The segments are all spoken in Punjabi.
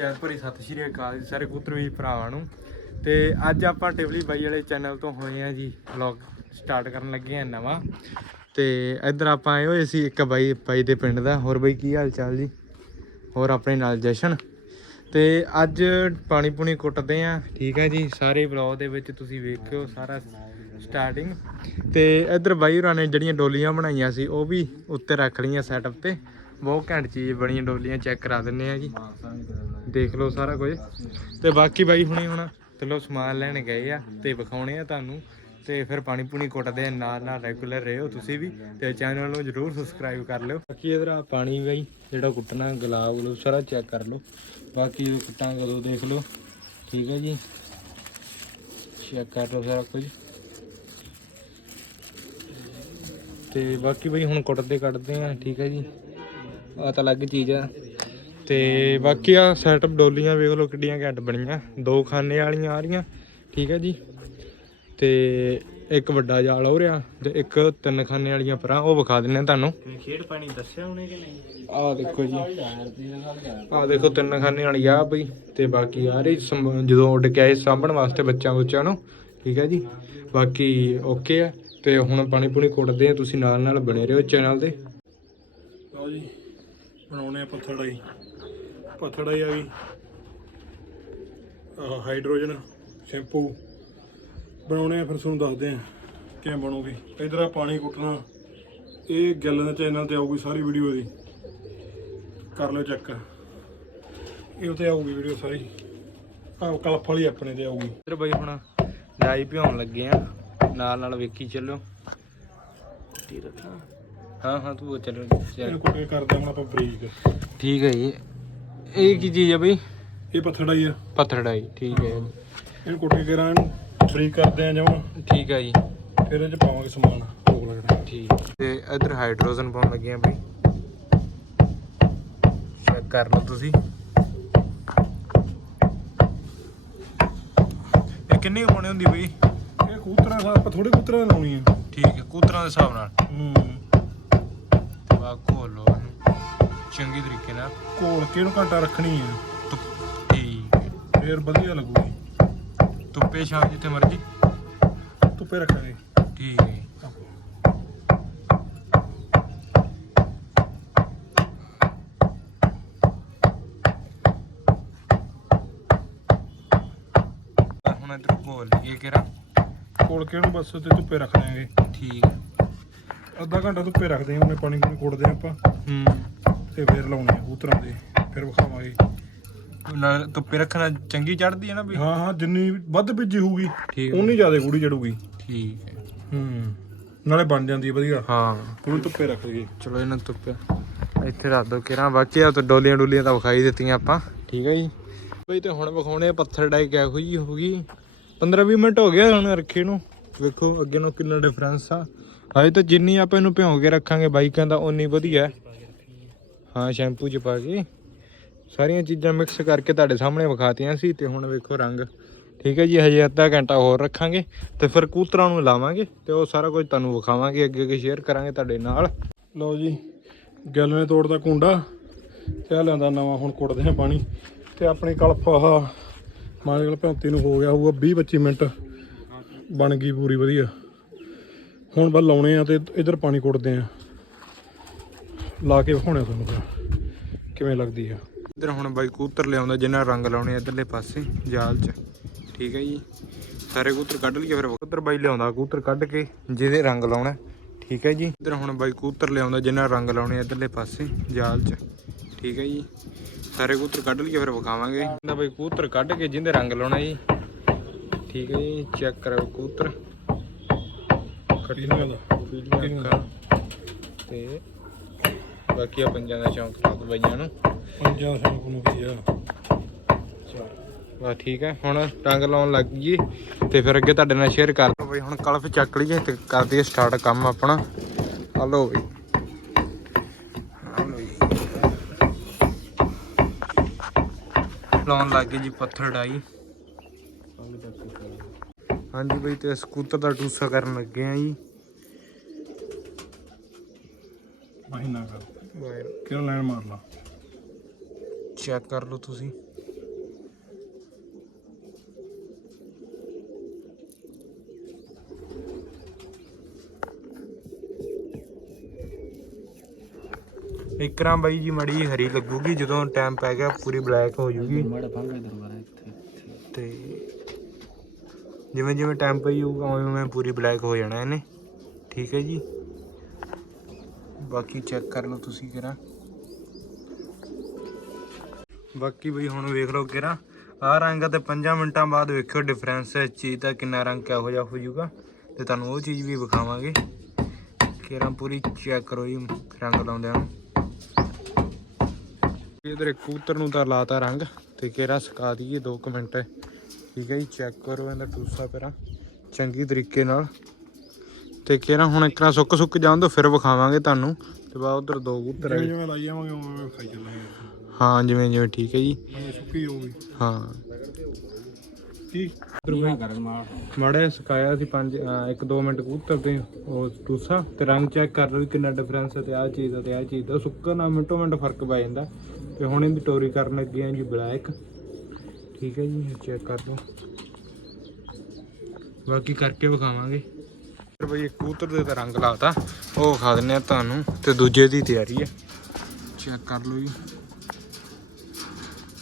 ਪਿਆਰ ਭਰੀ ਸਤਿ ਸ਼੍ਰੀ ਅਕਾਲ ਜੀ ਸਾਰੇ ਕਬੂਤਰ ਭਰਾਵਾਂ ਨੂੰ। ਤੇ ਅੱਜ ਆਪਾਂ ਟਿਵਲੀ ਬਾਈ ਵਾਲੇ ਚੈਨਲ ਤੋਂ ਹੋਏ ਆ ਜੀ ਵਲੌਗ ਸਟਾਰਟ ਕਰਨ ਲੱਗੇ ਆ ਨਵਾਂ। ਤੇ ਇੱਧਰ ਆਪਾਂ ਆਏ ਹੋਏ ਸੀ ਇੱਕ ਬਾਈ ਬਾਈ ਦੇ ਪਿੰਡ ਦਾ। ਹੋਰ ਬਾਈ ਕੀ ਹਾਲ ਚਾਲ ਜੀ? ਹੋਰ ਆਪਣੇ ਨਾਲ ਜਸ਼ਨ। ਤੇ ਅੱਜ ਪਾਣੀ ਪੂਣੀ ਕੁੱਟਦੇ ਆ ਠੀਕ ਹੈ ਜੀ, ਸਾਰੇ ਵਲੌਗ ਦੇ ਵਿੱਚ ਤੁਸੀਂ ਵੇਖਿਓ ਸਾਰਾ ਸਟਾਰਟਿੰਗ ਤੇ ਇੱਧਰ ਬਾਈ ਹੋਰਾਂ ਨੇ ਜਿਹੜੀਆਂ ਡੋਲੀਆਂ ਬਣਾਈਆਂ ਸੀ, ਉਹ ਵੀ ਉੱਤੇ ਰੱਖ ਲਈਆਂ ਸੈਟਅਪ ਤੇ। ਬਹੁਤ ਘੈਂਟ ਚੀਜ਼ ਬਣੀਆਂ ਡੋਲੀਆਂ ਚੈੱਕ ਕਰਾ ਦਿੰਨੇ ਆ ਜੀ। ਦੇਖ ਲਓ ਸਾਰਾ ਕੁਝ। ਤੇ ਬਾਕੀ ਬਾਈ ਹੁਣੇ ਹੁਣ ਚਲੋ ਸਮਾਨ ਲੈਣ ਗਏ ਆ ਤੇ ਵਿਖਾਉਣੇ ਆ ਤੁਹਾਨੂੰ। ਤੇ ਫਿਰ ਪਾਣੀ ਪੂਣੀ ਕੁੱਟਦੇ ਆ ਨਾਲ ਨਾਲ ਰੈਗੂਲਰ ਰਹੋ ਤੁਸੀਂ ਵੀ ਤੇ ਚੈਨਲ ਨੂੰ ਜਰੂਰ ਸਬਸਕ੍ਰਾਈਬ ਕਰ ਲਿਓ। ਬਾਕੀ ਆ ਪਾਣੀ ਬਾਈ ਜਿਹੜਾ ਕੁੱਟਣਾ ਗੁਲਾਬ ਗਲੂ ਸਾਰਾ ਚੈੱਕ ਕਰ ਲਓ। ਬਾਕੀ ਜਦੋਂ ਕੁੱਟਾਂਗੇ ਉਦੋਂ ਦੇਖ ਲਓ। ਠੀਕ ਹੈ ਜੀ। ਚੈੱਕ ਕਰ ਲਓ ਸਾਰਾ ਕੁਝ। ਤੇ ਬਾਕੀ ਬਈ ਹੁਣ ਕੁੱਟਦੇ ਕੱਟਦੇ ਆ ਠੀਕ ਹੈ ਜੀ। ਆ ਤਾਂ ਅਲੱਗ ਚੀਜ਼ ਆ। ਤੇ ਬਾਕੀ ਆ ਸੈਟਅਪ ਡੋਲੀਆਂ ਵੇਖ ਲਓ ਕਿੱਡੀਆਂ ਘੈਂਟ ਬਣੀਆਂ। ਦੋ ਖਾਨੇ ਵਾਲੀਆਂ ਆ ਰਹੀਆਂ ਠੀਕ ਹੈ ਜੀ। ਤੇ ਇੱਕ ਵੱਡਾ ਜਾਲ ਹੋ ਰਿਹਾ ਤੇ ਇੱਕ ਤਿੰਨ ਖਾਨੇ ਵਾਲੀਆਂ ਪਰਾਂ ਉਹ ਵਿਖਾ ਦਿੰਨੇ ਆ ਤੁਹਾਨੂੰ। ਖੇਡ ਪਾਣੀ ਦੱਸਿਆ ਉਹਨੇ ਕਿ ਨਹੀਂ? ਆਹ ਦੇਖੋ ਜੀ। ਆਹ ਦੇਖੋ ਤਿੰਨ ਖਾਨੇ ਵਾਲੀ ਆ ਬਈ ਤੇ ਬਾਕੀ ਆ ਰਹੀ ਜਦੋਂ ਉੱਡ ਕੇ ਆਏ ਸਾਂਭਣ ਵਾਸਤੇ ਬੱਚਿਆਂ ਬੱਚਿਆਂ ਨੂੰ ਠੀਕ ਹੈ ਜੀ। ਬਾਕੀ ਓਕੇ ਆ ਤੇ ਹੁਣ ਪਾਣੀ ਪੂਣੀ ਕੁੱਟਦੇ ਆ ਤੁਸੀਂ ਨਾਲ ਨਾਲ ਬਣੇ ਰਹੋ ਚੈਨਲ ਦੇ। ਲਓ ਜੀ। ਬਣਾਉਣੇ ਆ ਪੱਥੜਾਈ। ਪੱਥੜਾਈ ਆ ਗਈ ਹਾਈਡਰੋਜਨ, ਸ਼ੈਂਪੂ ਬਣਾਉਣੇ ਆ, ਫਿਰ ਤੁਹਾਨੂੰ ਦੱਸਦੇ ਆ ਕਿਵੇਂ ਬਣੂਗੀ। ਇਧਰ ਆ ਪਾਣੀ ਕੁੱਟਣਾ। ਇਹ ਗੱਲ ਦੇ ਚੈਨਲ ਤੇ ਆਊਗੀ ਸਾਰੀ ਵੀਡੀਓ ਦੀ ਕਰ ਲਿਓ ਚੈੱਕ ਇਹ ਉਤੇ ਆਊਗੀ ਵੀਡੀਓ ਸਾਰੀ। ਆਹ ਕਲਪ ਵਾਲੀ ਆਪਣੇ ਤੇ ਆਊਗੀ। ਇੱਧਰ ਬਈ ਹੁਣ ਡਾਈ ਭਿਉਣ ਲੱਗੇ ਆ। ਨਾਲ ਨਾਲ ਵੇਖੀ ਚੱਲੋ। ਹਾਂ ਹਾਂ ਤੂੰ ਚੱਲ ਚੱਲ। ਇਹਨੂੰ ਕੁੱਟ ਕਰਦੇ ਆ ਹੁਣ ਆਪਾਂ ਬਰੀਕ। ਠੀਕ ਹੈ ਜੀ। ਇਹ ਕੀ ਚੀਜ਼ ਹੈ ਬਈ? ਇਹ ਪੱਥੜਾਈ ਆ। ਪੱਥੜਾਈ ਠੀਕ ਹੈ ਇਹਨੂੰ ਕੁੱਟ ਕਰਾਂ ਇਹਨੂੰ ਬਰੀਕ ਕਰਦੇ ਆ ਜਮਾਂ। ਠੀਕ ਹੈ ਜੀ। ਫਿਰ ਇਹ ਚ ਪਾਵਾਂਗੇ ਸਮਾਨ ਭੋਗ ਲੱਗਣਾ। ਠੀਕ ਤੇ ਇਧਰ ਹਾਈਡਰੋਜਨ ਪਾਉਣ ਲੱਗੇ ਆ ਬਈ। ਚੈੱਕ ਕਰ ਲਓ ਤੁਸੀਂ। ਇਹ ਕਿੰਨੀ ਪਾਉਣੀ ਹੁੰਦੀ ਬਈ? ਇਹ ਕੂਤਰਾ ਸਾਹਿਬ ਆਪਾਂ ਥੋੜੇ ਕੂਤਰਾ ਲਾਉਣੀ ਆ। ਠੀਕ ਹੈ ਕੂਤਰਾਂ ਦੇ ਹਿਸਾਬ ਨਾਲ। ਹੂੰ। ਵਾ ਘੋਲ ਲਓ ਇਹਨੂੰ। ਚੰਗੀ ਤਰੀਕੇ ਨਾਲ। ਕੋਲ ਕੇ ਇਹਨੂੰ ਘੰਟਾ ਰੱਖਣੀ ਆ। ਧੁੱਪ- ਹੈ। ਫੇਰ ਵਧੀਆ ਲੱਗੂਗੀ। ਧੁੱਪੇ ਛਾਂ ਜਿੱਥੇ ਮਰਜ਼ੀ। ਧੁੱਪੇ ਰੱਖਾਂਗੇ। ਠੀਕ ਹੈ। ਹੁਣ ਇਧਰ ਘੋਲ ਲਈਏ ਕਿਰਾ ਕੋਲ ਕੇ ਇਹਨੂੰ ਬਸ ਤੇ ਧੁੱਪੇ ਰੱਖ ਦਿਆਂਗੇ। ਠੀਕ ਹੈ। ਅੱਧਾ ਘੰਟਾ ਧੁੱਪੇ ਰੱਖਦੇ ਹਾਂ ਉਹਨੇ ਪਾਣੀ ਪੂਣੀ ਕੁੱਟਦੇ ਆ ਆਪਾਂ। ਹੂੰ। ਤੇ ਫੇਰ ਲਾਉਣੇ ਆ ਕੂਤਰਾਂ ਦੇ ਫਿਰ ਵਿਖਾਵਾਂਗੇ। ਨਾਲ ਧੁੱਪੇ ਰੱਖਣਾ ਚੰਗੀ ਚੜਦੀ ਹੈ ਨਾ ਵੀ ਹਾਂ ਹਾਂ ਜਿੰਨੀ ਵੱਧ ਭਿੱਜੀ ਹੋਊਗੀ ਠੀਕ ਹੈ ਉਨੀ ਜ਼ਿਆਦਾ ਗੂੜੀ ਚੜੂਗੀ ਠੀਕ ਹੈ ਹੂੰ ਨਾਲੇ ਬਣ ਜਾਂਦੀ ਹੈ ਵਧੀਆ। ਹਾਂ। ਉਹਨੂੰ ਧੁੱਪੇ ਰੱਖ ਲਈਏ। ਚਲੋ ਇਹਨਾਂ ਧੁੱਪੇ ਇੱਥੇ ਰੱਖ ਦੋ ਕਿਰਾ। ਬਾਕੀ ਆ ਤਾਂ ਡੋਲੀਆਂ ਡੋਲੀਆਂ ਤਾਂ ਵਿਖਾਈ ਦਿੱਤੀਆਂ ਆਪਾਂ। ਠੀਕ ਹੈ ਜੀ। ਬਈ ਤੇ ਹੁਣ ਵਿਖਾਉਣੇ ਆ ਪੱਥਰ ਡਾਈ ਕਿਆ ਹੋਈ ਹੋ ਗਈ 15 20 ਮਿੰਟ ਹੋ ਗਏ ਹੁਣ ਰੱਖੇ ਨੂੰ। ਵੇਖੋ ਅੱਗੇ ਨੂੰ ਕਿੰਨਾ ਡਿਫਰੈਂਸ ਆ। ਹਜੇ ਤਾਂ ਜਿੰਨੀ ਆਪਾਂ ਇਹਨੂੰ ਭਿਉਂ ਕੇ ਰੱਖਾਂਗੇ ਬਾਈਕਾਂ ਦਾ ਉਨੀ ਵਧੀਆ। ਹਾਂ, ਸ਼ੈਂਪੂ ਚ ਪਾ ਕੇ। ਸਾਰੀਆਂ ਚੀਜ਼ਾਂ ਮਿਕਸ ਕਰਕੇ ਤੁਹਾਡੇ ਸਾਹਮਣੇ ਵਿਖਾਤੀਆਂ ਸੀ ਤੇ ਹੁਣ ਵੇਖੋ ਰੰਗ। ਠੀਕ ਹੈ ਜੀ, ਹਜੇ ਅੱਧਾ ਘੰਟਾ ਹੋਰ ਰੱਖਾਂਗੇ ਤੇ ਫਿਰ ਕੂਤਰਾਂ ਨੂੰ ਲਾਵਾਂਗੇ ਤੇ ਉਹ ਸਾਰਾ ਕੁਝ ਤੁਹਾਨੂੰ ਵਿਖਾਵਾਂਗੇ, ਅੱਗੇ ਅੱਗੇ ਸ਼ੇਅਰ ਕਰਾਂਗੇ ਤੁਹਾਡੇ ਨਾਲ। ਲਓ ਜੀ ਗੱਲ ਨੇ ਤੋੜਦਾ ਕੁੰਡਾ ਤੇ ਆ ਲੈਂਦਾ ਨਵਾਂ, ਹੁਣ ਕੁੱਟਦੇ ਆ ਪਾਣੀ। ਤੇ ਆਪਣੀ ਕਲਫ ਆਹ ਮਾਨ ਕੋਲ 35 ਨੂੰ ਹੋ ਗਿਆ ਹੋਊਗਾ 20 25 ਮਿੰਟ। ਬਣ ਗਈ ਪੂਰੀ ਵਧੀਆ। ਹੁਣ ਬਸ ਲਾਉਣੇ ਆ ਤੇ ਇਧਰ ਪਾਣੀ ਕੁੱਟਦੇ ਆ। ਲਾ ਕੇ ਵਿਖਾਉਣੇ ਆ ਤੁਹਾਨੂੰ ਫਿਰ। ਕਿਵੇਂ ਲੱਗਦੀ ਆ? ਇਧਰ ਹੁਣ ਬਾਈ ਕੂਤਰ ਲਿਆਉਂਦਾ ਜਿੰਨਾ ਰੰਗ ਲਾਉਣੇ ਇਧਰਲੇ ਪਾਸੇ ਜਾਲ 'ਚ। ਠੀਕ ਹੈ ਜੀ। ਸਾਰੇ ਕੂਤਰ ਕੱਢ ਲਈਏ ਫਿਰ। ਕੂਤਰ ਬਾਈ ਲਿਆਉਂਦਾ ਕੂਤਰ ਕੱਢ ਕੇ ਜਿਹਦੇ ਰੰਗ ਲਾਉਣਾ। ਠੀਕ ਹੈ ਜੀ। ਇਧਰ ਹੁਣ ਬਾਈ ਕੂਤਰ ਲਿਆਉਂਦਾ ਜਿੰਨਾ ਰੰਗ ਲਾਉਣੇ ਇਧਰਲੇ ਪਾਸੇ ਜਾਲ 'ਚ। ਠੀਕ ਹੈ ਜੀ। ਸਾਰੇ ਕੂਤਰ ਕੱਢ ਲਈਏ ਫਿਰ ਵਿਖਾਵਾਂਗੇ। ਇਹਦਾ ਬਾਈ ਕੂਤਰ ਕੱਢ ਕੇ ਜਿਹਦੇ ਰੰਗ ਲਾਉਣਾ ਜੀ। ਠੀਕ ਹੈ ਜੀ। ਚੈੱਕ ਕਰੋ ਕੂਤਰ ਤੇ ਬਾਕੀ ਆ ਪੰਜਾਂ ਦਾ ਸ਼ੌਂਕ ਰੱਖ ਬਾਈਆਂ ਨੂੰ ਪੰਜਾਂ ਸ਼ੌਂਕ ਨੂੰ ਕੀ ਆ ਬਸ ਠੀਕ ਹੈ ਹੁਣ ਰੰਗ ਲਾਉਣ ਲੱਗ ਗਈ। ਤੇ ਫਿਰ ਅੱਗੇ ਤੁਹਾਡੇ ਨਾਲ ਸ਼ੇਅਰ ਕਰ ਲਓ ਬਈ ਹੁਣ ਕਲਫ ਚੱਕ ਲਈਏ ਤੇ ਕਰ ਦਈਏ ਸਟਾਰਟ ਕੰਮ ਆਪਣਾ। ਲਓ ਬਈ। ਲਾਉਣ ਲੱਗ ਗਏ ਜੀ ਪੱਥਰ ਡਾਈ। ਹਾਂਜੀ ਬਈ ਤੇ ਸਕੂਟਰ ਦਾ ਟੂਸਾ ਕਰਨ ਲੱਗੇ ਆ ਜੀ। ਮਹੀਨਾ ਕਰ। ਚੈੱਕ ਕਰ ਲਓ ਤੁਸੀਂ। ਇਕਰਾਂ ਬਾਈ ਜੀ ਮੜੀ ਹਰੀ ਲੱਗੂਗੀ ਜਦੋਂ ਟਾਈਮ ਪੈ ਗਿਆ ਪੂਰੀ ਬਲੈਕ ਹੋ ਜੂਗੀ। ਮੜਾ ਫੰਗ ਦੇ ਜਿਵੇਂ ਜਿਵੇਂ ਟਾਈਮ ਪਈ ਹੋਊਗਾ ਉਵੇਂ ਉਵੇਂ ਪੂਰੀ ਬਲੈਕ ਹੋ ਜਾਣਾ ਇਹਨੇ। ਠੀਕ ਹੈ ਜੀ? ਬਾਕੀ ਚੈੱਕ ਕਰ ਲਓ ਤੁਸੀਂ ਕਿਰਾ ਬਾਕੀ ਬਈ ਹੁਣ ਵੇਖ ਲਓ ਕਿਰਾ ਆ ਰੰਗ ਤੇ 5 ਮਿੰਟਾਂ ਬਾਅਦ ਵੇਖਿਓ ਡਿਫਰੈਂਸ ਇਸ ਚੀਜ਼ ਦਾ ਕਿੰਨਾ ਰੰਗ ਕਿਹੋ ਜਿਹਾ ਹੋ ਜਾਊਗਾ। ਤੇ ਤੁਹਾਨੂੰ ਉਹ ਚੀਜ਼ ਵੀ ਵਿਖਾਵਾਂਗੇ। ਕਿਰਾ ਪੂਰੀ ਚੈੱਕ ਕਰੋ ਜੀ ਰੰਗ ਲਾਉਂਦਿਆਂ ਨੂੰ। ਇਧਰ ਕੂਤਰ ਨੂੰ ਤਾਂ ਲਾਤਾ ਰੰਗ। ਤੇ ਕਿਹੜਾ ਸੁਕਾ ਦਈਏ 2 ਮਿੰਟ। ਠੀਕ ਹੈ ਜੀ ਚੈੱਕ ਕਰੋ ਇਹਦਾ ਟੂਸਾ ਪੇਰਾ। ਚੰਗੀ ਤਰੀਕੇ ਨਾਲ। ਤੇ ਕਿਹੜਾ ਹੁਣ ਇੱਕ ਨਾ ਸੁੱਕ ਸੁੱਕ ਜਾਣ ਤੋਂ ਫਿਰ ਵਿਖਾਵਾਂਗੇ ਤੁਹਾਨੂੰ। ਤੇ ਬਾਅਦ ਉਧਰ ਦੋ ਕਬੂਤਰ ਜਿਵੇਂ ਲਾਈ ਜਾਵਾਂਗੇ ਉਵੇਂ ਉਵੇਂ ਖਾਈ ਚੱਲਾਂਗੇ ਹਾਂ ਜਿਵੇਂ ਜਿਵੇਂ ਠੀਕ ਹੈ ਜੀ। ਸੁੱਕੀ ਹੋਊਗੀ। ਹਾਂ। ਕੀ? ਨੀਵਾ ਕਰ ਮਾਰ ਮਾੜਾ ਸੁਕਾਇਆ ਸੀ 5 1 2 ਮਿੰਟ ਕਬੂਤਰ ਤੇ ਉਹ ਟੂਸਾ। ਤੇ ਰੰਗ ਚੈੱਕ ਕਰ ਲਓ ਵੀ ਕਿੰਨਾ ਡਿਫਰੈਂਸ ਹੈ ਤੇ ਆਹ ਚੀਜ਼ ਦਾ ਤੇ ਆਹ ਚੀਜ਼ ਦਾ ਸੁੱਕਾ ਨਾਲ ਮਿੰਟੋ ਮਿੰਟ ਫ਼ਰਕ ਪੈ ਜਾਂਦਾ। ਤੇ ਹੁਣ ਇਹਦੀ ਟੋਰੀ ਕਰਨ ਲੱਗੇ ਆ ਜੀ ਬਲੈਕ। ਠੀਕ ਹੈ ਜੀ ਚੈੱਕ ਕਰ ਲਓ। ਬਾਕੀ ਕਰਕੇ ਵਿਖਾਵਾਂਗੇ। ਬਈ ਕੂਤਰ ਦੇ ਤਾਂ ਰੰਗ ਲਾਤਾ। ਉਹ ਵਿਖਾ ਦਿੰਨੇ ਆ ਤੁਹਾਨੂੰ, ਤੇ ਦੂਜੇ ਦੀ ਤਿਆਰੀ ਹੈ। ਚੈੱਕ ਕਰ ਲਓ ਜੀ।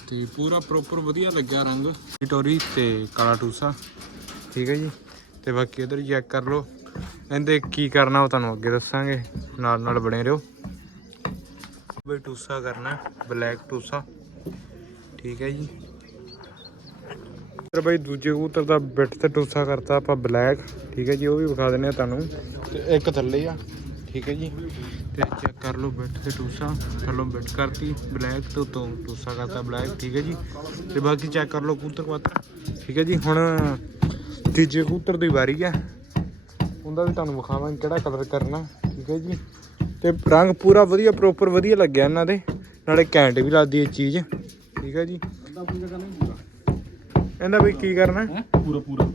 ਤੇ ਪੂਰਾ ਪ੍ਰੋਪਰ ਵਧੀਆ ਲੱਗਿਆ ਰੰਗ। ਟੋਰੀ ਤੇ ਕਾਲਾ ਟੂਸਾ। ਠੀਕ ਹੈ ਜੀ। ਤੇ ਬਾਕੀ ਇਧਰ ਚੈੱਕ ਕਰ ਲਓ। ਇਹਦੇ ਕੀ ਕਰਨਾ ਉਹ ਤੁਹਾਨੂੰ ਅੱਗੇ ਦੱਸਾਂਗੇ। ਨਾਲ ਨਾਲ ਬਣੇ ਰਹੋ। ਬਈ ਟੂਸਾ ਕਰਨਾ ਬਲੈਕ ਟੂਸਾ। ਠੀਕ ਹੈ ਜੀ। ਫਿਰ ਬਈ, ਦੂਜੇ ਕਬੂਤਰ ਦਾ ਬਿੱਟ ਤੇ ਟੂਸਾ ਕਰਤਾ ਆਪਾਂ ਬਲੈਕ। ਠੀਕ ਹੈ ਜੀ, ਉਹ ਵੀ ਵਿਖਾ ਦਿੰਨੇ ਆ ਤੁਹਾਨੂੰ। ਤੇ ਇੱਕ ਥੱਲੇ ਆ, ਠੀਕ ਹੈ ਜੀ। ਤੇ ਚੈੱਕ ਕਰ ਲਓ ਬਿੱਟ ਤੇ ਟੂਸਾ। ਥੱਲੋਂ ਬਿੱਟ ਕਰਤੀ, ਬਲੈਕ ਤੋਂ ਉਤੋਂ ਟੂਸਾ ਕਰਤਾ ਬਲੈਕ, ਠੀਕ ਹੈ ਜੀ। ਤੇ ਬਾਕੀ ਚੈੱਕ ਕਰ ਲਓ ਕਬੂਤਰ ਕਬੂਤਰ ਠੀਕ ਹੈ ਜੀ, ਹੁਣ ਤੀਜੇ ਕਬੂਤਰ ਦੀ ਵਾਰੀ ਆ। ਉਹਦਾ ਵੀ ਤੁਹਾਨੂੰ ਵਿਖਾਵਾਂਗੇ ਕਿਹੜਾ ਕਲਰ ਕਰਨਾ, ਠੀਕ ਹੈ ਜੀ। ਤੇ ਰੰਗ ਪੂਰਾ ਵਧੀਆ ਪ੍ਰੋਪਰ ਵਧੀਆ ਲੱਗਿਆ ਇਹਨਾਂ ਦੇ। ਨਾਲੇ ਘੈਂਟ ਵੀ ਲੱਗਦੀ ਇਹ ਚੀਜ਼, ਠੀਕ ਹੈ ਜੀ। ਇਹਦਾ ਵੀ ਕੀ ਕਰਨਾ? ਪੂਰਾ ਪੂਰਾ।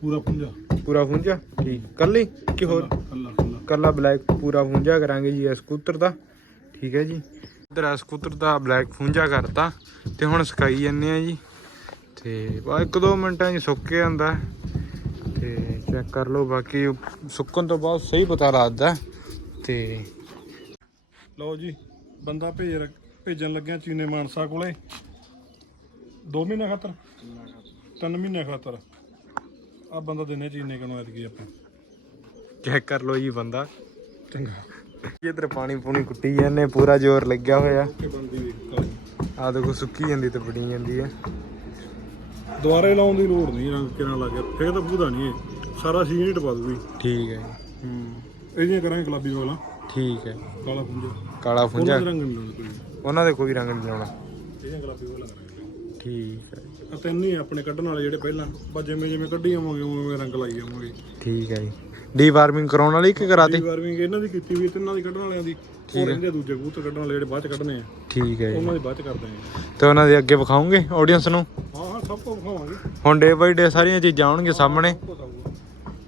ਪੂਰਾ ਪੁੰਜਾ। ਪੂਰਾ ਫੁੰਜਾ ਠੀਕ। ਕੱਲੀ? ਕਿ ਹੋਰ? ਕੱਲਾ ਕੱਲਾ ਕੱਲਾ। ਬਲੈਕ ਪੂਰਾ ਫੁੰਜਾ ਕਰਾਂਗੇ ਜੀ ਇਸ ਸਕੂਟਰ ਦਾ। ਠੀਕ ਹੈ ਜੀ। ਇਧਰ ਆ ਸਕੂਟਰ ਦਾ ਬਲੈਕ ਫੁੰਜਾ ਕਰਤਾ। ਤੇ ਹੁਣ ਸਕਾਈ ਜੰਨੇ ਆ ਜੀ। ਤੇ ਬਾ ਇੱਕ ਦੋ ਮਿੰਟਾਂ 'ਚ ਸੁੱਕ ਕੇ ਆਂਦਾ ਤੇ ਚੈੱਕ ਕਰ ਲਓ ਬਾਕੀ ਸੁੱਕਣ ਤੋਂ ਬਾਅਦ ਸਹੀ ਪਤਾ ਲੱਗਦਾ। ਤੇ ਲਓ ਜੀ ਬੰਦਾ ਭੇਜ ਰ- ਭੇਜਣ ਲੱਗਿਆ ਚੀਨੇ ਮਾਨਸਾ ਕੋਲੇ। 2 ਮਹੀਨੇ ਖਾਤਰ। 3 ਮਹੀਨੇ ਖਾਤਰ। ਆ ਬੰਦਾ ਦਿਨੇ ਚੀਨੇ ਕਿਨੂੰ ਐਤਕੀ ਆਪਾਂ? ਚੈੱਕ ਕਰ ਲਓ ਜੀ ਬੰਦਾ। ਚੰਗਾ। ਇਧਰ ਪਾਣੀ ਪੂਣੀ ਕੁੱਟੀ ਜਾਂਦੇ ਪੂਰਾ ਜ਼ੋਰ ਲੱਗਿਆ ਹੋਇਆ। ਕਿ ਬੰਦੀ ਵੀ ਕਾਲੀ। ਆ ਦੇਖੋ ਸੁੱਕੀ ਜਾਂਦੀ ਤੇ ਬੜੀ ਜਾਂਦੀ ਹੈ ਦੁਬਾਰੇ ਲਾਉਣ ਦੀ ਲੋੜ ਨਹੀਂ ਰੰਗ ਕਿਰਾਂ ਲੱਗ ਗਿਆ। ਫੇਰ ਤਾਂ ਪੂਦਾ ਨਹੀਂ ਇਹ। ਸਾਰਾ ਸੀਜ਼ਨ ਹੀ ਟਪਾ ਦੂਗੀ। ਠੀਕ ਹੈ ਜੀ। ਹੂੰ। ਇਹਦੀਆਂ ਕਰਾਂਗੇ ਗੁਲਾਬੀ ਵਾਲਾ। ਠੀਕ ਹੈ। ਕਾਲਾ ਪੁੰਜਾ ਕਾਲਾ ਉਹਨਾਂ ਫੁੰਜਾ ਦੇ ਰੰਗ ਨਹੀਂ ਲਾਉਣਾ ਕੋਈ। ਉਹਨਾਂ ਦੇ ਕੋਈ ਰੰਗ ਨਹੀਂ ਲਾਉਣਾ। ਇਹਦੀਆਂ ਗੁਲਾਬੀ ਵਾਲਾ ਕਰਾਂਗੇ। ਠੀਕ ਹੈ। ਆ ਤਿੰਨ ਹੀ ਆਪਣੇ ਕੱਢਣ ਵਾਲੇ ਜਿਹੜੇ ਪਹਿਲਾਂ। ਬਸ ਜਿਵੇਂ ਜਿਵੇਂ ਕੱਢੀ ਜਾਵਾਂਗੇ ਉਵੇਂ ਉਵੇਂ ਰੰਗ ਲਾਈ ਜਾਵਾਂਗੇ। ਠੀਕ ਹੈ ਜੀ। ਡੀਵਾਰਮਿੰਗ ਕਰਾਉਣ ਵਾਲੀ ਕਿ ਕਰਾਤੀ? ਵਾਰਮਿੰਗ ਇਹਨਾਂ ਦੀ ਕੀਤੀ ਵੀ ਤਿੰਨਾਂ ਦੀ ਕੱਢਣ ਵਾਲਿਆਂ ਦੀ। ਉਹ ਰਹਿੰਦੇ ਆ ਦੂਜੇ ਕਬੂਤਰ ਕੱਢਣ ਵਾਲੇ ਜਿਹੜੇ ਬਾਅਦ ਚ ਕੱਢਣੇ ਆ। ਠੀਕ ਹੈ ਜੀ। ਉਹਨਾਂ ਦੀ ਬਾਅਦ ਚ ਕਰਦੇ ਆ। ਤੇ ਉਹਨਾਂ ਦੇ ਅੱਗੇ ਵਿਖਾਉਂਗੇ ਆਡੀਅנס ਨੂੰ? ਹਾਂ ਹਾਂ ਸਭ ਕੁਝ ਵਿਖਾਵਾਂਗੇ। ਹੁਣ ਡੇ ਬਾਈ ਡੇ ਸਾਰੀਆਂ ਚੀਜ਼ਾਂ ਆਉਣਗੀਆਂ ਸਾਹਮਣੇ।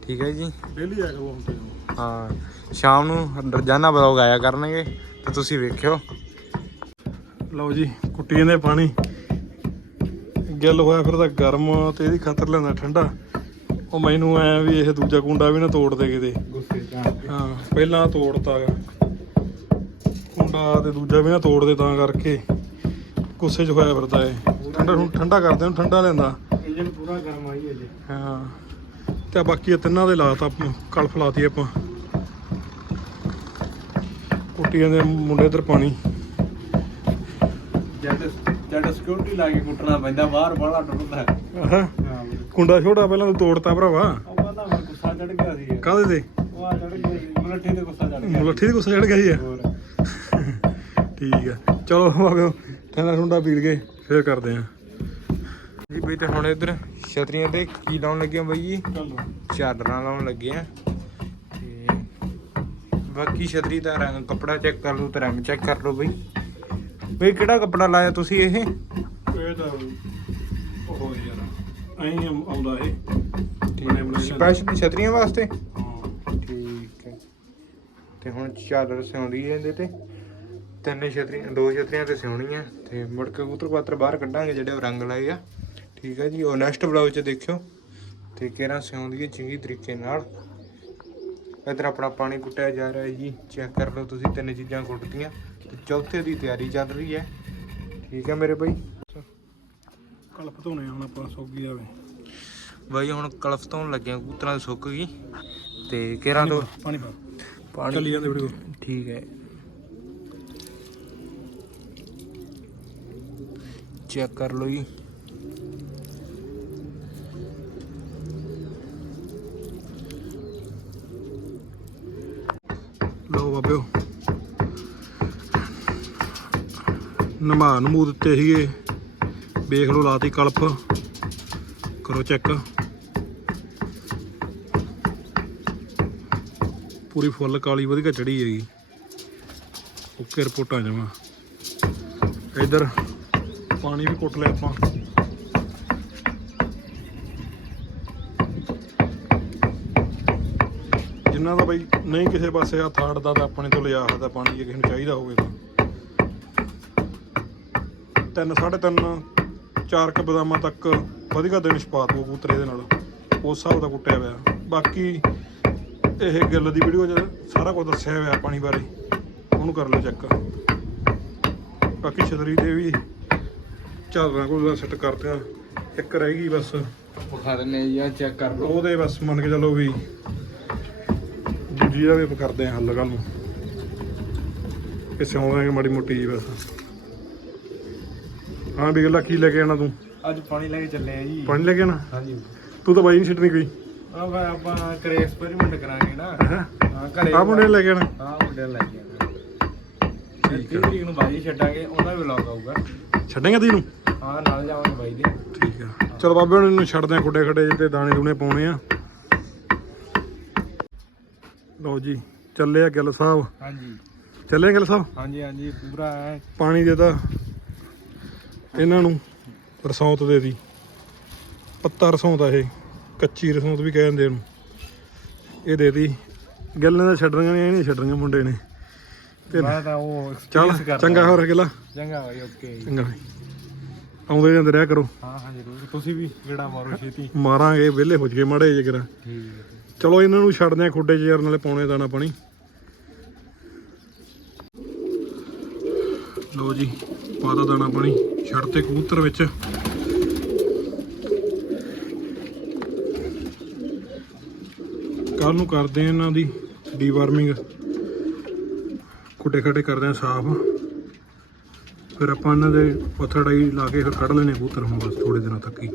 ਠੀਕ ਹੈ ਜੀ। ਡੇਲੀ ਆਇਆ ਕਰੋ ਹੁਣ ਤੇ ਹਾਂ ਸ਼ਾਮ ਨੂੰ ਰੋਜ਼ਾਨਾ ਬਲੌਗ ਆਇਆ ਕਰਨਗੇ ਤੇ ਤੁਸੀਂ ਵੇਖਿਓ। ਲਓ ਜੀ ਕੁੱਟੀ ਜਾਂਦੇ ਪਾਣੀ। ਗਿੱਲ ਹੋਇਆ ਫਿਰ ਤਾਂ ਗਰਮ ਤੇ ਇਹਦੀ ਖਾਤਰ ਲੈਂਦਾ ਠੰਡਾ। ਉਹ ਮੈਨੂੰ ਐ ਵੀ ਇਹ ਦੂਜਾ ਕੁੰਡਾ ਵੀ ਨਾ ਤੋੜ ਦੇ ਕਿਤੇ। ਗੁੱਸੇ ਹਾਂ ਪਹਿਲਾਂ ਤੋੜਤਾ ਕੁੰਡਾ ਤੇ ਦੂਜਾ ਵੀ ਨਾ ਤੋੜ ਦੇ ਤਾਂ ਕਰਕੇ ਗੁੱਸੇ 'ਚ ਹੋਇਆ ਫਿਰਦਾ ਇਹ। ਠੰਡਾ ਨੂੰ ਠੰਡਾ ਕਰਦੇ ਨੂੰ ਠੰਡਾ ਲੈਂਦਾ ਇੰਜਨ ਪੂਰਾ ਗਰਮ ਆਈ ਹੈ ਜੀ ਹਾਂ ਤੇ ਬਾਕੀ ਇਹ ਤਿੰਨਾਂ ਦੇ ਲਾਤਾ ਆਪਾਂ ਕਲਫ ਲਾਤੀ ਆਪਾਂ। ਕੁੱਟੀਆਂ ਦੇ ਮੁੰਡੇ ਇੱਧਰ ਪਾਣੀ। ਜਦ ਜਦ ਸਿਕਿਉਰਿਟੀ ਲਾ ਕੇ ਕੁੱਟਣਾ ਪੈਂਦਾ ਬਾਹਰ ਬਾਹਲਾ ਆਹ। ਹਾਂ ਕੁੰਡਾ ਛੋਟਾ ਪਹਿਲਾਂ ਤੂੰ ਤੋੜਤਾ ਭਰਾਵਾ। ਉਹ ਕਹਿੰਦਾ ਮੈਂ ਗੁੱਸਾ ਚੜ ਗਿਆ ਸੀ। ਕਾਹਦੇ ਤੇ? ਉਹ ਆ ਚੜ ਗਿਆ ਸੀ। ਮਲੱਠੀ ਤੇ ਗੁੱਸਾ ਚੜ ਗਿਆ ਮੁਲੱਠੀ ਦੇ ਗੁੱਸਾ ਚੜ ਗਿਆ ਜੀ? ਹੋਰ। ਠੀਕ ਆ। ਚਲੋ ਆਗੋ ਠੰਡਾ ਠੰਡਾ ਪੀ ਲਗੇ ਫੇਰ ਕਰਦੇ ਆ। ਜੀ ਬਈ ਤੇ ਹੁਣ ਇੱਧਰ ਛਤਰੀਆਂ ਤੇ ਕੀ ਲਾਉਣ ਲੱਗੇ ਆ ਬਾਈ ਜੀ? ਚਲੋ। ਚਾਦਰਾਂ ਲਾਉਣ ਲੱਗੇ ਆ। ਤੇ ਬਾਕੀ ਛਤਰੀ ਦਾ ਰੰਗ ਕੱਪੜਾ ਚੈੱਕ ਕਰ ਲਓ ਤੇ ਰੰਗ ਚੈੱਕ ਕਰ ਲਓ ਬਈ। ਬਈ ਕਿਹੜਾ ਕੱਪੜਾ ਲਾਇਆ ਤੁਸੀਂ ਇਹ? ਇਹ ਤਾਂ ਉਹ ਯਾਰ ਐਂ ਆਉਂਦਾ ਇਹ। ਬਣੇ ਬਣਾਏ ਸਪੈਸ਼ਲ ਛਤਰੀਆਂ ਵਾਸਤੇ? ਠੀਕ ਹੈ। ਤੇ ਹੁਣ ਚਾਦਰ ਸਿਉਂਦੀ ਹੈ ਇਹਦੇ ਤੇ। ਤਿੰਨ ਛਤਰੀਆਂ ਦੋ ਛਤਰੀਆਂ ਤੇ ਸਿਉਣੀਆਂ। ਤੇ ਮੁੜ ਕੇ ਕਬੂਤਰ ਪਾਤਰ ਬਾਹਰ ਕੱਢਾਂਗੇ ਜਿਹੜੇ ਉਹ ਰੰਗ ਲਾਏ ਆ। ਠੀਕ ਹੈ ਜੀ ਉਹ ਨੈਕਸਟ ਬਲੌਗ 'ਚ ਦੇਖਿਓ। ਤੇ ਕਿਹੜਾ ਸਿਉਂਦੀ ਹੈ ਚੰਗੀ ਤਰੀਕੇ ਨਾਲ। ਇੱਧਰ ਆਪਣਾ ਪਾਣੀ ਕੁੱਟਿਆ ਜਾ ਰਿਹਾ ਹੈ ਜੀ। ਚੈੱਕ ਕਰ ਲਓ ਤੁਸੀਂ ਤਿੰਨ ਚੀਜ਼ਾਂ ਕੁੱਟਦੀਆਂ ਤੇ ਚੌਥੇ ਦੀ ਤਿਆਰੀ ਚੱਲ ਰਹੀ ਹੈ। ਠੀਕ ਹੈ ਮੇਰੇ ਬਾਈ ਕਲਪ ਧੋਣੇ ਹੁਣ ਆਪਾਂ ਸੌਗੀ ਜਾਵੇ ਬਾਈ ਹੁਣ ਕਲਫ ਤੋਂ ਲੱਗੇ ਆ, ਕਬੂਤਰਾਂ ਦੀ ਸੁੱਕ ਗਈ। ਤੇ ਕੇਰਾਂ ਤੋਂ ਪਾਣੀ ਪਾ। ਪਾਣੀ ਚੱਲੀ ਜਾਂਦੇ ਵੀਡੀਓ ਠੀਕ ਹੈ। ਚੈੱਕ ਕਰ ਲਓ ਜੀ। ਨਿਮਾ ਨਮੂ ਦਿੱਤੇ ਸੀਗੇ। ਵੇਖ ਲਓ, ਲਾਤੀ ਕਲਪ। ਕਰੋ ਚੈੱਕ। ਪੂਰੀ ਫੁੱਲ ਕਾਲੀ ਵਧੀਆ ਚੜੀ ਹੈਗੀ। ਓਕੇ, ਰਿਪੋਰਟਾਂ ਜਮਾ। ਇਧਰ ਪਾਣੀ ਵੀ ਕੁੱਟ ਲਿਆ ਆਪਾਂ। ਜਿਨ੍ਹਾਂ ਦਾ ਬਈ ਨਹੀਂ ਕਿਸੇ ਪਾਸੇ ਹੱਥ ਅੜਦਾ ਤਾਂ ਆਪਣੇ ਤੋਂ ਲਿਆ ਸਕਦਾ ਪਾਣੀ ਜੇ ਕਿਸੇ ਨੂੰ ਚਾਹੀਦਾ ਹੋਵੇ ਤਾਂ। ਤਿੰਨ ਸਾਢੇ ਤਿੰਨ ਚਾਰ ਕ ਬਦਾਮਾਂ ਤੱਕ ਵਧੀਆ ਦਿਨ ਛਪਾਤ ਉਹ ਕਬੂਤਰੇ ਦੇ ਨਾਲ। ਉਸ ਹਿਸਾਬ ਦਾ ਕੁੱਟਿਆ ਹੋਇਆ। ਬਾਕੀ ਇਹ ਗੱਲ ਦੀ ਵੀਡੀਓ 'ਚ ਸਾਰਾ ਕੁਝ ਦੱਸਿਆ ਹੋਇਆ ਪਾਣੀ ਬਾਰੇ। ਉਹਨੂੰ ਕਰ ਲਓ ਚੈੱਕ ਬਾਕੀ ਛਤਰੀ ਦੇ ਵੀ ਝਾਲਣਾ ਕੋਲ ਸੈੱਟ ਕਰਦੇ ਆ। ਇੱਕ ਰਹਿ ਗਈ ਬਸ। ਵਿਖਾ ਦਿੰਨੇ ਜੀ ਆ ਚੈੱਕ ਕਰ ਲਓ। ਉਹਦੇ ਬਸ ਮੰਨ ਕੇ ਚੱਲੋ ਵੀ ਦੂਜੀ ਦਾ ਵੀ ਕਰਦੇ ਆ ਹੱਲ ਕੱਲ ਨੂੰ। ਕਿਸੇ ਆਉਂਦਾ ਮਾੜੀ ਮੋਟੀ ਜੀ ਬਸ। ਹਾਂ ਬਿਗਲਾ ਕੀ ਲੈ ਕੇ ਆਣਾ ਤੂੰ। ਅੱਜ ਪਾਣੀ ਲੈ ਕੇ ਚੱਲੇ ਆ ਜੀ। ਪਾਣੀ ਲੈ ਕੇ ਆਣਾ ਹਾਂਜੀ। ਤੂੰ ਤਾਂ ਬਾਈ ਨਹੀਂ ਛੱਡਣੀ ਕੋਈ। ਆ ਵਾ ਆਪਾਂ ਕਰੇ ਐਕਸਪੈਰੀਮੈਂਟ ਕਰਾਂਗੇ ਨਾ। ਹੈਂ? ਘਰੇ ਆਹ ਮੁੰਡੇ ਲੈ ਕੇ ਆਣਾ ਹਾਂ ਮੁੰਡੇ ਲੈ ਕੇ ਆਣਾ ਠੀਕ ਹੈ ਤਰੀਕ ਨੂੰ ਬਾਜੀ ਛੱਡਾਂਗੇ ਉਹਦਾ ਵੀ ਵਲੌਗ ਆਊਗਾ। ਛੱਡੇਗਾ ਤੀ ਨੂੰ? ਹਾਂ ਨਾਲ ਜਾਵਾਂਗੇ ਬਾਈ ਦੇ। ਠੀਕ ਆ। ਚਲੋ ਬਾਬੇ ਹੁਣ ਇਹਨੂੰ ਛੱਡਦੇ ਆ ਖੁੱਡੇ ਖੱਡੇ ਤੇ ਦਾਣੇ ਦੂਣੇ ਪਾਉਣੇ ਆ। ਲਓ ਜੀ ਚੱਲੇ ਆ ਗਿੱਲ ਸਾਹਿਬ। ਹਾਂਜੀ। ਚੱਲੇ ਆ ਗਿੱਲ ਸਾਹਿਬ? ਹਾਂਜੀ ਹਾਂਜੀ ਪੂਰਾ ਪਾਣੀ ਦੇਤਾ ਇਹਨਾਂ ਨੂੰ ਰਸੌਂਤ ਦੇ ਦੀ। ਪੱਤਾ ਰਸੌਂਤ ਆ ਇਹ ਕੱਚੀ ਰਸੌਂਤ ਵੀ ਕਹਿੰਦੇ ਇਹਨੂੰ। ਇਹ ਦੇ ਦੀ। ਗੱਲਾਂ ਦਾ ਛੱਡਣੀਆਂ ਨੇ ਇਹ ਨਹੀਂ ਛੱਡਣੀਆਂ ਮੁੰਡੇ ਨੇ। ਤੇ ਮੈਂ ਤਾਂ ਉਹ ਚੱਲ experience ਕਰਦਾ ਚੰਗਾ ਹੋਰ ਗਿੱਲਾ। ਚੰਗਾ ਬਾਈ ਓਕੇ ਚੰਗਾ ਬਾਈ। ਆਉਂਦੇ ਜਾਂਦੇ ਰਿਹਾ ਕਰੋ। ਹਾਂ ਹਾਂ ਜ਼ਰੂਰ। ਤੁਸੀਂ ਵੀ ਜਿਹੜਾ ਮਾਰੋ ਛੇਤੀ। ਮਾਰਾਂਗੇ ਵਿਹਲੇ ਹੋ ਜਗੇ ਮਾੜੇ ਜੇ ਕਰਾ ਚਲੋ ਇਹਨਾਂ ਨੂੰ ਛੱਡਦੇ ਆ ਖੁੱਡੇ 'ਚ ਯਾਰ ਨਾਲੇ ਪਾਉਣੇ ਦਾਣਾ ਪਾਣੀ। ਲੋ ਜੀ ਪਾਦਾ ਦਾਣਾ ਪਾਣੀ। ਛੱਡਤੇ ਕਬੂਤਰ ਵਿੱਚ। ਕੱਲ ਨੂੰ ਕਰਦੇ ਆ ਇਹਨਾਂ ਦੀ ਡੀਵਾਰਮਿੰਗ ਖੁੱਡੇ ਖੱਡੇ ਕਰਦੇ ਆ ਸਾਫ਼। ਫਿਰ ਆਪਾਂ ਇਹਨਾਂ ਦੇ ਪੱਥੜਾਈ ਲਾ ਕੇ ਫਿਰ ਕੱਢ ਲੈਣੇ ਕਬੂਤਰ ਹੁਣ ਬਸ ਥੋੜੇ ਦਿਨਾਂ ਤੱਕ ਹੀ।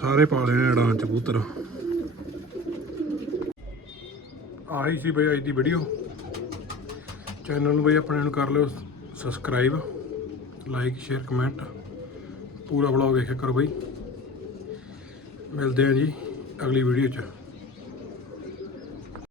ਸਾਰੇ ਪਾ ਲੈਣੇ ਅੜਾਂ ਚ ਕਬੂਤਰ। ਆਹੀ ਸੀ ਬਈ ਅੱਜ ਦੀ ਵੀਡੀਓ ਚੈਨਲ ਨੂੰ ਬਈ ਆਪਣੇ ਨੂੰ ਕਰ ਲਿਓ ਸਬਸਕ੍ਰਾਈਬ ਲਾਈਕ ਸ਼ੇਅਰ ਕਮੈਂਟ ਪੂਰਾ ਵਲੌਗ ਵੇਖਿਆ ਕਰੋ ਬਈ। ਮਿਲਦੇ ਹਾਂ ਜੀ ਅਗਲੀ ਵੀਡੀਓ 'ਚ।